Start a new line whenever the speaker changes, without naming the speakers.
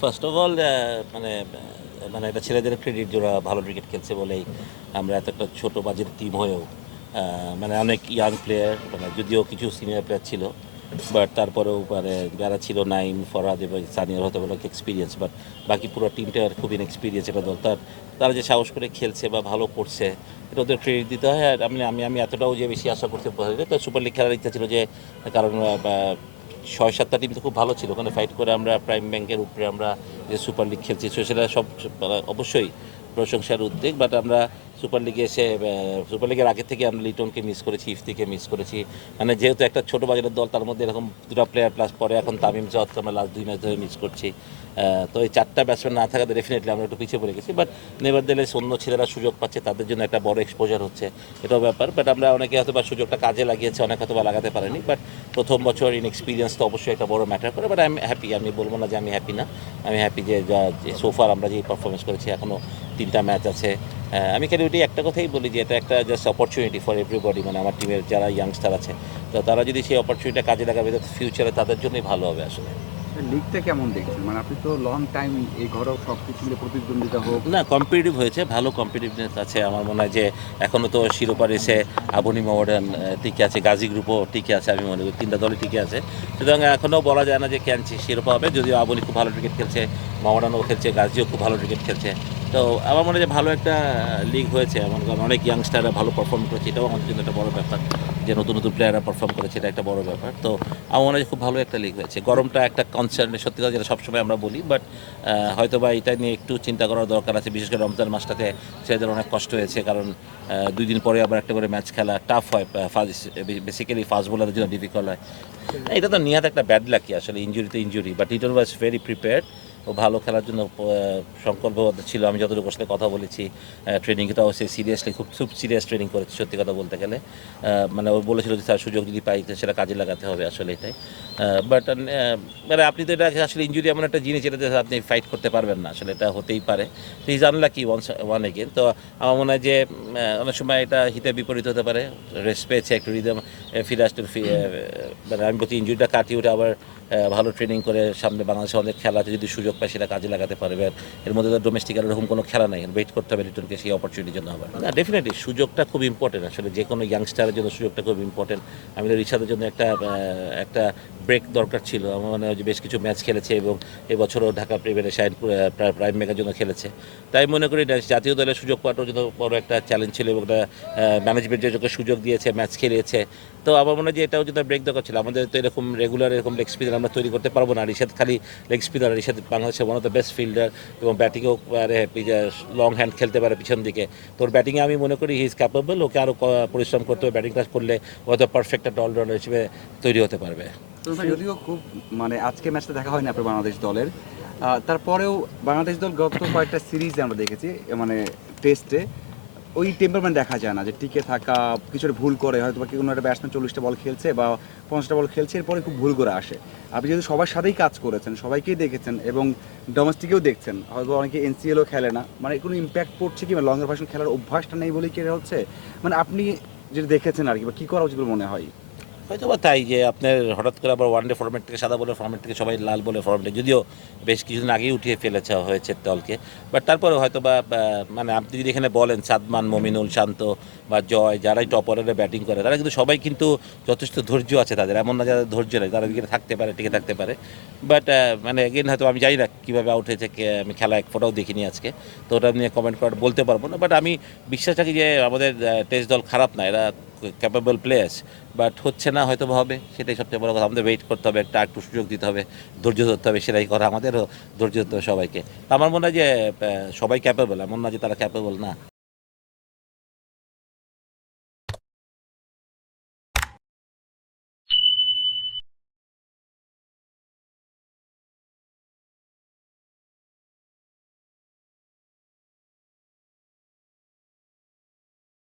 First of all মানে মানে এটা ছেলেদের ক্রেডিট যারা ভালো ক্রিকেট খেলছে বলেই আমরা এত একটা ছোটো বাজেট টিম হয়েও মানে অনেক ইয়াং প্লেয়ার মানে যদিও কিছু সিনিয়র প্লেয়ার ছিল বাট তারপরেও মানে যারা ছিল নাইম ফরাদ এবং সানিয়ার হতে পারে এক্সপিরিয়েন্স বাট বাকি পুরো টিমটার খুব ইনএক্সপিরিয়েন্স এটা দল। তার, তারা যে সাহস করে খেলছে বা ভালো করছে, এটা ওদের ক্রেডিট দিতে হয়, আর আমি আমি আমি এতটাও যে বেশি আশা করতে পারি তো সুপার লিগ খেলার ইচ্ছা ছিল যে কারণ ছয় সাতটা টিম তো খুব ভালো ছিল। ওখানে ফাইট করে আমরা প্রাইম ব্যাংকের উপরে আমরা যে সুপার লিগ খেলছি, সেটা সব অবশ্যই প্রশংসার উদ্বেগ বাট আমরা সুপার লিগে এসে সুপার লিগের আগে থেকে আমরা লিটনকে মিস করেছি, ইফতিকে মিস করেছি। মানে যেহেতু একটা ছোট বাজারের দল, তার মধ্যে এরকম দুটো প্লেয়ার প্লাস পরে এখন তামিম জতকে আমরা লাস্ট দুই ম্যাচ ধরে মিস করছি। তো এই চারটা ব্যাটসম্যান না থাকাতে ডেফিনেটলি আমরা একটু পিছিয়ে পড়ে গেছি। বাট নেবার দিলে অন্য ছেলেরা সুযোগ পাচ্ছে, তাদের জন্য একটা বড় এক্সপোজার হচ্ছে, এটাও ব্যাপার। বাট আমরা অনেকে হয়তো বা সুযোগটা কাজে লাগিয়েছে, অনেক হয়তো বা লাগাতে পারেনি। বাট প্রথম বছর ইন এক্সপিরিয়েন্স তো অবশ্যই একটা বড় ম্যাটার করে। বাট আমি হ্যাপি আমি বলব না যে আমি হ্যাপি না। আমি হ্যাপি যে সোফার আমরা যে পারফরমেন্স করেছি এখনও তিনটা ম্যাচ আছে। আমি খালি ওইটাই একটা কথাই বলি যে এটা একটা জাস্ট অপরচুনিটি ফর এভরিবডি মানে আমার টিমের যারা ইয়াংস্টার আছে তো তারা যদি সেই অপরচুনিটিটা কাজে লাগাবে তো ফিউচারে তাদের জন্যই ভালো হবে আসলে।
লিগটা কেমন দেখছেন? মানে আপনি তো লং টাইম এই ঘরেও সব কিছু মিলে প্রতিদ্বন্দ্বিতা হোক।
না কম্পিটিটিভ হয়েছে ভালো কম্পিটিটিভনেস আছে। আমার মনে হয় যে এখনও তো শিরোপা রেসে আবনি মডার্ন টিকে আছে গাজী গ্রুপও টিকে আছে আমি মনে করি তিনটা দলই টিকে আছে। সুতরাং এখনও বলা যায় না যে ক্যানছি শিরোপা হবে যদিও আবনি খুব ভালো ক্রিকেট খেলছে মহামডানও খেলছে গাজীও খুব ভালো ক্রিকেট খেলছে। তো আমার মনে হয় যে ভালো একটা লিগ হয়েছে আমার অনেক ইয়াংস্টাররা ভালো পারফর্ম করেছে, এটাও আমাদের জন্য একটা বড় ব্যাপার যে নতুন নতুন প্লেয়াররা পারফর্ম করেছে, এটা একটা বড় ব্যাপার। তো আমার মনে হয় খুব ভালো একটা লিগ হয়েছে। গরমটা একটা কনসার্ন সত্যি কথা যেটা সবসময় আমরা বলি বাট হয়তো বা এটা নিয়ে একটু চিন্তা করার দরকার আছে। বিশেষ করে রমজান মাসটাতে ছেলেদের অনেক কষ্ট হয়েছে, কারণ দুই দিন পরে আবার একটা করে ম্যাচ খেলা টাফ হয় বেসিক্যালি ফাস্ট বোলারদের জন্য ডিফিকাল্ট হয়। এটা তো নিহাত একটা ব্যাড লাকি আসলে ইঞ্জুরি তো injury but Liton was very prepared ও ভালো খেলার জন্য সংকল্পবদ্ধ ছিল। আমি যতটুকু সাথে কথা বলেছি ট্রেনিংয়ে তো অবশ্যই সিরিয়াসলি খুব খুব সিরিয়াস ট্রেনিং করেছে, সত্যি কথা বলতে গেলে। মানে ও বলেছিল যে তার সুযোগ যদি পাই, সেটা কাজে লাগাতে হবে আসলে এটাই। বাট মানে আপনি তো এটা আসলে ইঞ্জুরি এমন একটা জিনিস এটাতে আপনি ফাইট করতে পারবেন না, আসলে এটা হতেই পারে। তো is unlucky one one again তো আমার মনে হয় যে অনেক সময় এটা হিতে বিপরীত হতে পারে। রেস্ট পেয়েছে একটু রিদম ফিরে আসতে মানে আমি বলছি ইঞ্জুরিটা কাটিয়ে উঠে আবার ভালো ট্রেনিং করে সামনে বাংলাদেশে অনেক খেলা আছে, যদি সুযোগ পায় সেটা কাজে লাগাতে পারবে এর মধ্যে তো ডোমেস্টিক আর এরকম কোনো খেলা নেই ওয়েট করতে হবে রিটনকে সেই অপরচুনিটির জন্য আবার না ডেফিনেটলি সুযোগটা খুব ইম্পর্টেন্ট আসলে যে কোনো ইয়াংস্টারের জন্য সুযোগটা খুব ইম্পর্টেন্ট আমি রিশাদের জন্য একটা একটা ব্রেক দরকার ছিল। আমার মনে যে বেশ কিছু ম্যাচ খেলেছে এবং এবছরও ঢাকা প্রিমিয়ারে শাইন প্রাইম মেগার জন্য খেলেছে। তাই মনে করি জাতীয় দলের সুযোগ পাওয়াটার জন্য বড় একটা চ্যালেঞ্জ ছিল এবং ম্যানেজমেন্ট যে ওকে সুযোগ দিয়েছে ম্যাচ খেলিয়েছে তো আমার মনে হয় যে এটাও যদি ব্রেক দরকার ছিল। আমাদের তো এরকম রেগুলার এরকম স্পিনার আমরা তৈরি করতে পারব না। রিশাদ খালি লেগ স্পিনার রিশাদ বাংলাদেশের one of the best fielder এবং ব্যাটিংয়েও পারে লং হ্যান্ড খেলতে পারে পিছন দিকে। তোর ব্যাটিংয়ে আমি মনে করি হি ইজ ক্যাপেবল ওকে আরও পরিশ্রম করতে হবে। ব্যাটিং ক্লাস করলে হয়তো পারফেক্ট একটা অলরাউন্ডার হিসেবে তৈরি হতে পারবে।
যদিও খুব মানে আজকে ম্যাচটা দেখা হয়নি আপনার বাংলাদেশ দলের তারপরেও বাংলাদেশ দল গত কয়েকটা সিরিজ আমরা দেখেছি মানে টেস্টে ওই টেম্পারমেন্ট দেখা যায় না যে টিকে থাকা কিছু ভুল করে, হয়তো বা কোনো একটা ব্যাটসম্যান চল্লিশটা বল খেলছে বা পঞ্চাশটা বল খেলছে, এরপরে খুব ভুল করে আসে। আপনি যেহেতু সবার সাথেই কাজ করেছেন, সবাইকেই দেখেছেন এবং ডোমেস্টিকেও দেখছেন, হয়তো অনেকে এনসিএলও খেলে না মানে কোনো ইম্প্যাক্ট পড়ছে কি? মানে লঙ্গার ভার্সন খেলার অভ্যাসটা নেই বলেই কি হচ্ছে? মানে আপনি যেটা দেখেছেন আর কি, বা কী করা উচিত মনে হয়?
হয়তো বা তাই যে আপনার হঠাৎ করে আবার ওয়ানডে ফরম্যাট থেকে সাদা বলের ফরম্যাট থেকে সবাই লাল বলে ফরম্যাটে যদিও বেশ কিছুদিন আগেই উঠিয়ে ফেলেছে হয়েছে দলকে। বাট তারপরে হয়তো বা মানে আপনি যদি এখানে বলেন সাদমান, মমিনুল, শান্ত বা জয় যারাই টপ অর্ডারে ব্যাটিং করে, তারা কিন্তু সবাই কিন্তু যথেষ্ট ধৈর্য আছে তাদের। এমন না যাদের ধৈর্য নেই, তারা উইকেটে থাকতে পারে, টিকে থাকতে পারে। বাট মানে এগেন হয়তো আমি জানি না কীভাবে আউট হয়েছে আমি খেলা এক ফোটাও দেখিনি আজকে, তো ওটা নিয়ে কমেন্ট করা বলতে পারব না। বাট আমি বিশ্বাস রাখি যে আমাদের টেস্ট দল খারাপ না, এরা ক্যাপেবল প্লেয়ার্স বাট হচ্ছে না হয়তো হবে। সেটাই সবচেয়ে বড় কথা। আমাদের ওয়েট করতে হবে, একটা একটু সুযোগ দিতে হবে, ধৈর্য ধরতে হবে, সেটাই করা। আমাদেরও ধৈর্য ধরতে হবে সবাইকে। আমার মনে হয় যে সবাই ক্যাপেবল এমন না যে তারা ক্যাপেবল না।